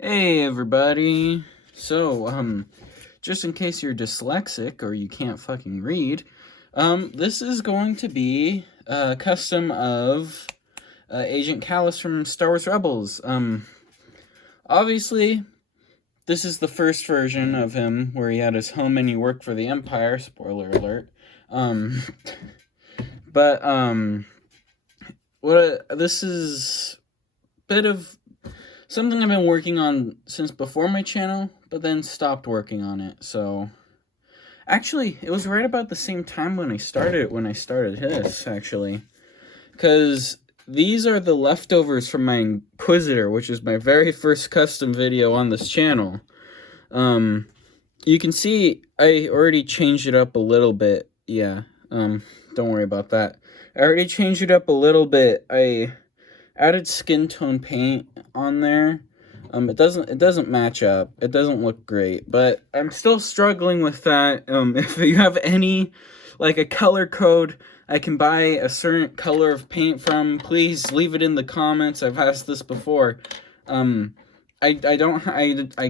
Hey everybody. So, just in case you're dyslexic or you can't fucking read, this is going to be a custom of Agent Kallus from Star Wars Rebels. Obviously, this is the first version of him where he had his home and he worked for the Empire, spoiler alert. Um, but, this is a bit of something I've been working on since before my channel, but then stopped working on it. So, actually, it was right about the same time when I started this, actually. Because these are the leftovers from my Inquisitor, which is my very first custom video on this channel. You can see I already changed it up a little bit. Yeah, don't worry about that. I already changed it up a little bit. I added skin tone paint on there. It doesn't match up. It doesn't look great, but I'm still struggling with that. If you have any, like a color code I can buy a certain color of paint from, please leave it in the comments. I've asked this before. I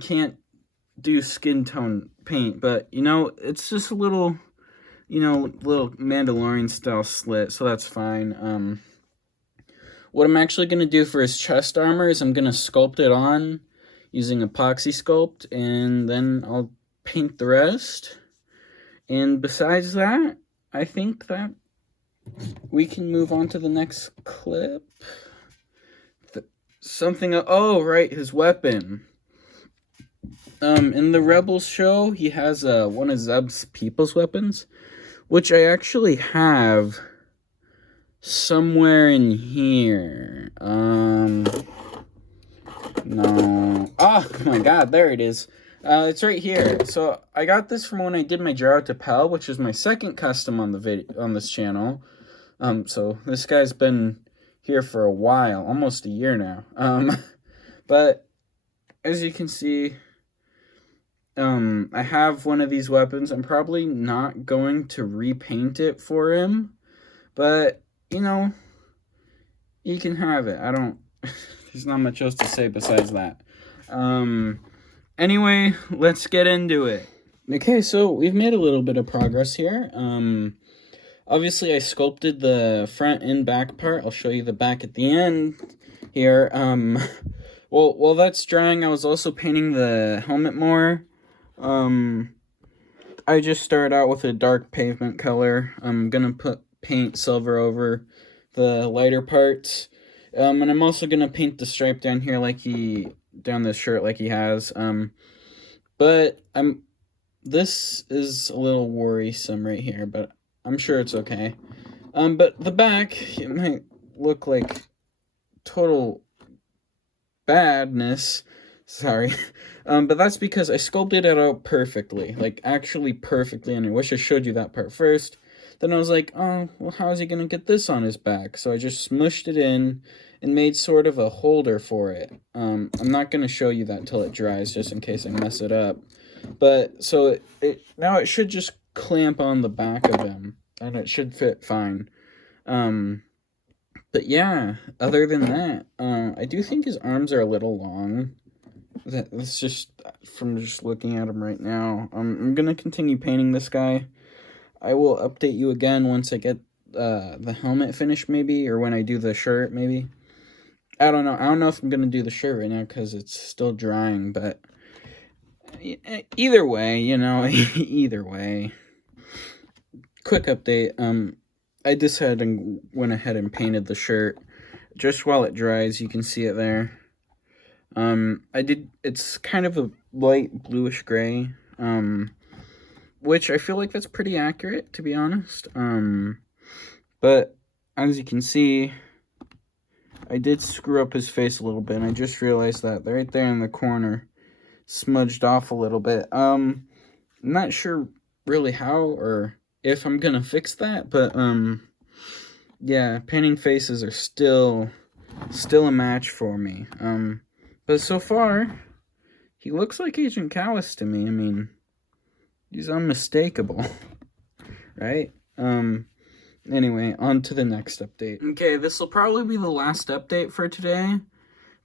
can't do skin tone paint, but you know, it's just a little, little Mandalorian style slit, so that's fine. What I'm actually going to do for his chest armor is I'm going to sculpt it on using epoxy sculpt, and then I'll paint the rest. And besides that, I think that we can move on to the next clip. Oh, right, his weapon. In the Rebels show, he has one of Zeb's people's weapons, which I actually have somewhere in here. No. Oh my god, there it is. It's right here. So I got this from when I did my Jaro to Pell, which is my second custom on this channel. So this guy's been here for a while, almost a year now. But as you can see, I have one of these weapons. I'm probably not going to repaint it for him, but you know, he can have it. There's not much else to say besides that. Anyway, let's get into it. Okay, so we've made a little bit of progress here. Obviously I sculpted the front and back part. I'll show you the back at the end here. Well, while that's drying, I was also painting the helmet more. I just started out with a dark pavement color. I'm gonna paint silver over the lighter parts. And I'm also gonna paint the stripe down here down this shirt like he has. But this is a little worrisome right here, but I'm sure it's okay. But the back, it might look like total badness. Sorry. But that's because I sculpted it out perfectly, like actually perfectly, and I wish I showed you that part first. Then I was like, oh, well, how is he going to get this on his back? So I just smushed it in and made sort of a holder for it. I'm not going to show you that till it dries, just in case I mess it up. But, so now it should just clamp on the back of him, and it should fit fine. But yeah, other than that, I do think his arms are a little long. That's just from just looking at him right now. I'm going to continue painting this guy. I will update you again once I get the helmet finished, maybe, or when I do the shirt, maybe. I don't know. I don't know if I'm going to do the shirt right now because it's still drying, but either way, either way. Quick update. I decided and went ahead and painted the shirt just while it dries. You can see it there. It's kind of a light bluish gray, which I feel like that's pretty accurate, to be honest. But as you can see, I did screw up his face a little bit, and I just realized that right there in the corner smudged off a little bit. I'm not sure really how or if I'm gonna fix that, but yeah, painting faces are still a match for me. But so far, he looks like Agent Kallus to me. I mean, he's unmistakable, right? Anyway, on to the next update. Okay, this will probably be the last update for today,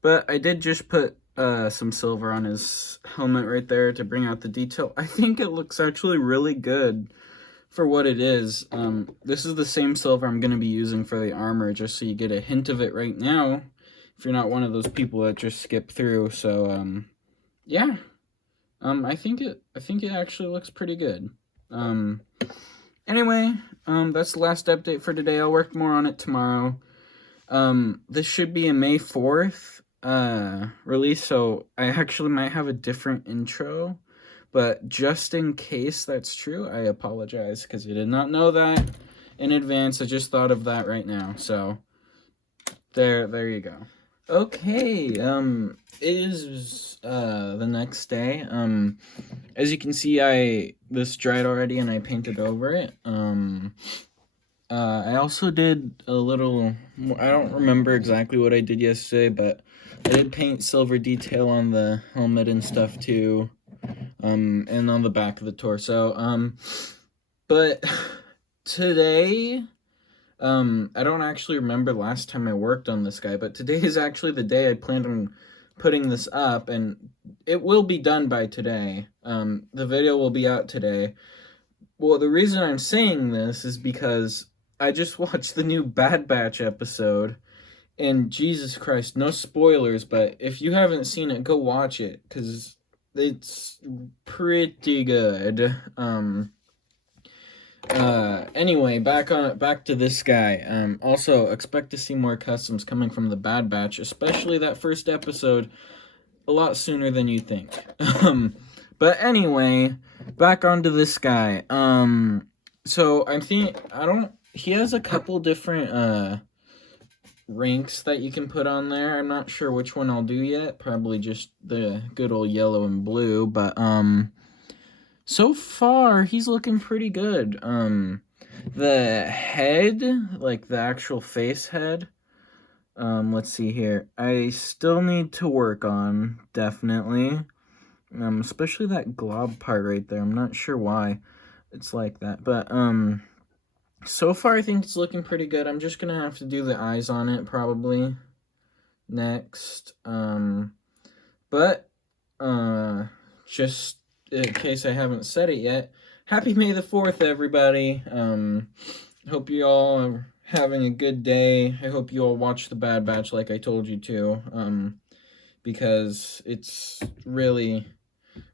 but I did just put some silver on his helmet right there to bring out the detail. I think it looks actually really good for what it is. This is the same silver I'm going to be using for the armor, just so you get a hint of it right now, if you're not one of those people that just skip through. So, yeah. I think it actually looks pretty good. Anyway, that's the last update for today. I'll work more on it tomorrow. This should be a May 4th release, so I actually might have a different intro, but just in case that's true, I apologize, because I did not know that in advance. I just thought of that right now, so there you go. Okay, it is the next day. As you can see, this dried already and I painted over it. I also did a little, I don't remember exactly what I did yesterday, but I did paint silver detail on the helmet and stuff too, and on the back of the torso. But today, I don't actually remember the last time I worked on this guy, but today is actually the day I planned on putting this up, and it will be done by today. The video will be out today. Well, the reason I'm saying this is because I just watched the new Bad Batch episode, and Jesus Christ, no spoilers, but if you haven't seen it, go watch it, because it's pretty good. Anyway, back to this guy. Also, expect to see more customs coming from the Bad Batch, especially that first episode, a lot sooner than you think. But anyway, back onto this guy. So he has a couple different, ranks that you can put on there. I'm not sure which one I'll do yet. Probably just the good old yellow and blue, but, so far, he's looking pretty good. The head, like the actual face head, let's see here. I still need to work on, definitely. Especially that glob part right there. I'm not sure why it's like that, but, so far I think it's looking pretty good. I'm just gonna have to do the eyes on it, probably, next. But, just in case I haven't said it yet, happy May the 4th, everybody. Hope you all are having a good day. I hope you all watch the Bad Batch like I told you to, because it's really,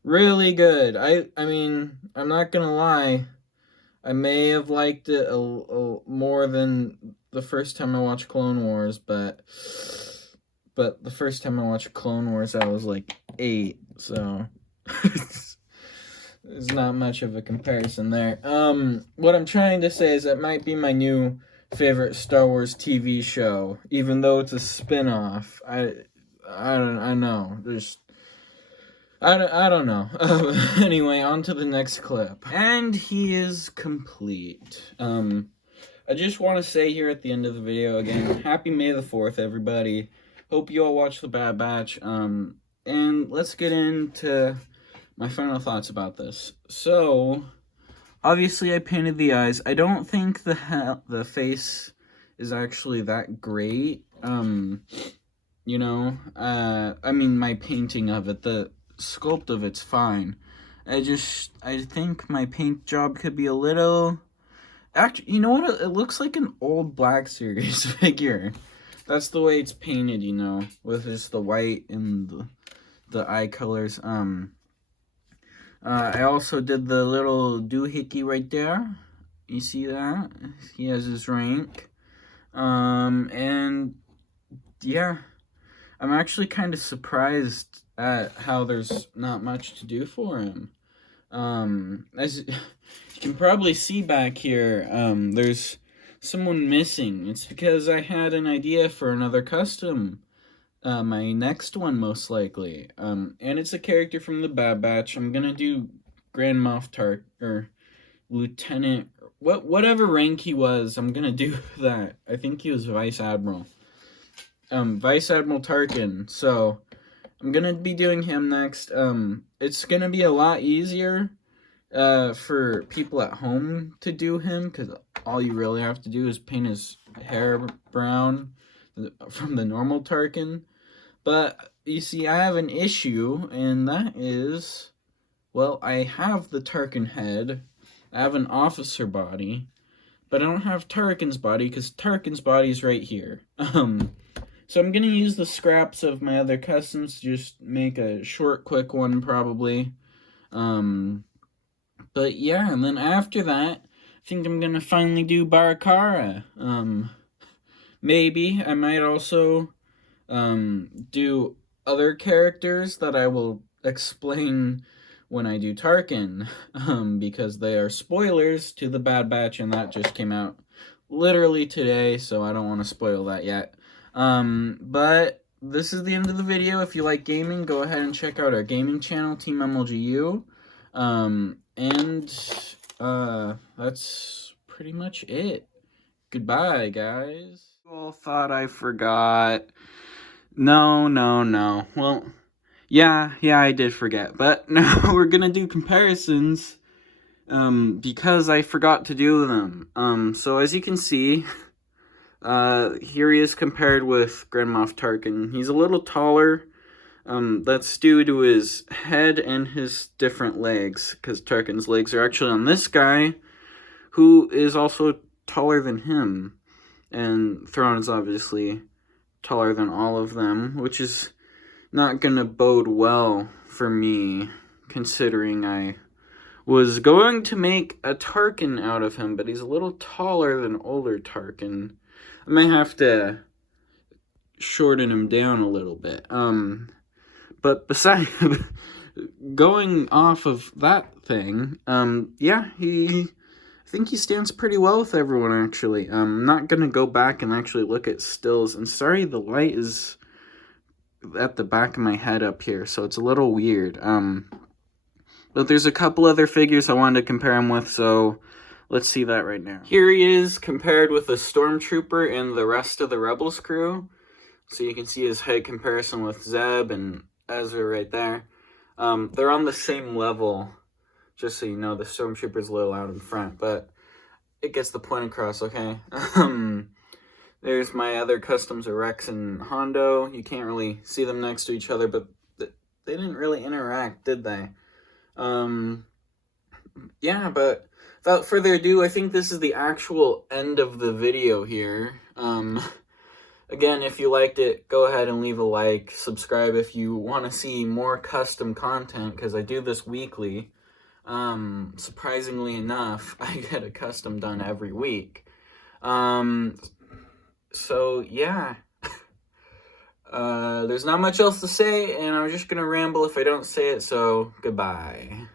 really good. I mean, I'm not gonna lie, I may have liked it a more than the first time I watched Clone Wars, but the first time I watched Clone Wars, I was like 8, so there's not much of a comparison there. What I'm trying to say is it might be my new favorite Star Wars TV show, even though it's a spin-off. I don't know. I don't know. Anyway, on to the next clip. And he is complete. I just want to say here at the end of the video again, happy May the 4th, everybody. Hope you all watch the Bad Batch. And let's get into my final thoughts about this. So, obviously I painted the eyes. I don't think the face is actually that great. You know, I mean, my painting of it, the sculpt of it's fine. I think my paint job could be a little... Actually, you know what? It looks like an old Black Series figure. That's the way it's painted, you know, with just the white and the eye colors. I also did the little doohickey right there. You see that? He has his rank. And yeah, I'm actually kind of surprised at how there's not much to do for him. As you can probably see back here, there's someone missing. It's because I had an idea for another custom. My next one, most likely. And it's a character from the Bad Batch. I'm gonna do Grand Moff Tarkin, or Lieutenant, whatever rank he was, I'm gonna do that. I think he was Vice Admiral. Vice Admiral Tarkin. So, I'm gonna be doing him next. It's gonna be a lot easier, for people at home to do him, because all you really have to do is paint his hair brown from the normal Tarkin. But you see, I have an issue, and that is, well, I have the Tarkin head, I have an officer body, but I don't have Tarkin's body, because Tarkin's body is right here. So I'm gonna use the scraps of my other customs to just make a short, quick one, probably. But yeah, and then after that, I think I'm gonna finally do Barakara. Maybe I might also do other characters that I will explain when I do Tarkin, because they are spoilers to the Bad Batch, and that just came out literally today, so I don't want to spoil that yet. But this is the end of the video. If you like gaming, go ahead and check out our gaming channel, Team MLGU. That's pretty much it. Goodbye, guys. You all thought I forgot. No. Well, yeah, I did forget. But now we're gonna do comparisons, because I forgot to do them. So as you can see, here he is compared with Grand Moff Tarkin. He's a little taller. That's due to his head and his different legs, because Tarkin's legs are actually on this guy, who is also taller than him. And Thrawn is obviously taller than all of them, which is not gonna bode well for me, considering I was going to make a Tarkin out of him, but he's a little taller than older Tarkin. I may have to shorten him down a little bit. But besides, going off of that thing, yeah, I think he stands pretty well with everyone, actually. I'm not gonna go back and actually look at stills, and sorry, the light is at the back of my head up here, so it's a little weird. But there's a couple other figures I wanted to compare him with, so let's see that right now. Here he is compared with a Stormtrooper and the rest of the Rebels crew. So you can see his height comparison with Zeb and Ezra right there. They're on the same level, just so you know. The Stormtrooper's a little out in front, but it gets the point across, okay? There's my other customs of Rex and Hondo. You can't really see them next to each other, but they didn't really interact, did they? Yeah, but without further ado, I think this is the actual end of the video here. Again, if you liked it, go ahead and leave a like. Subscribe if you want to see more custom content, because I do this weekly. Surprisingly enough, I get a custom done every week. So, yeah. There's not much else to say, and I'm just gonna ramble if I don't say it, so goodbye.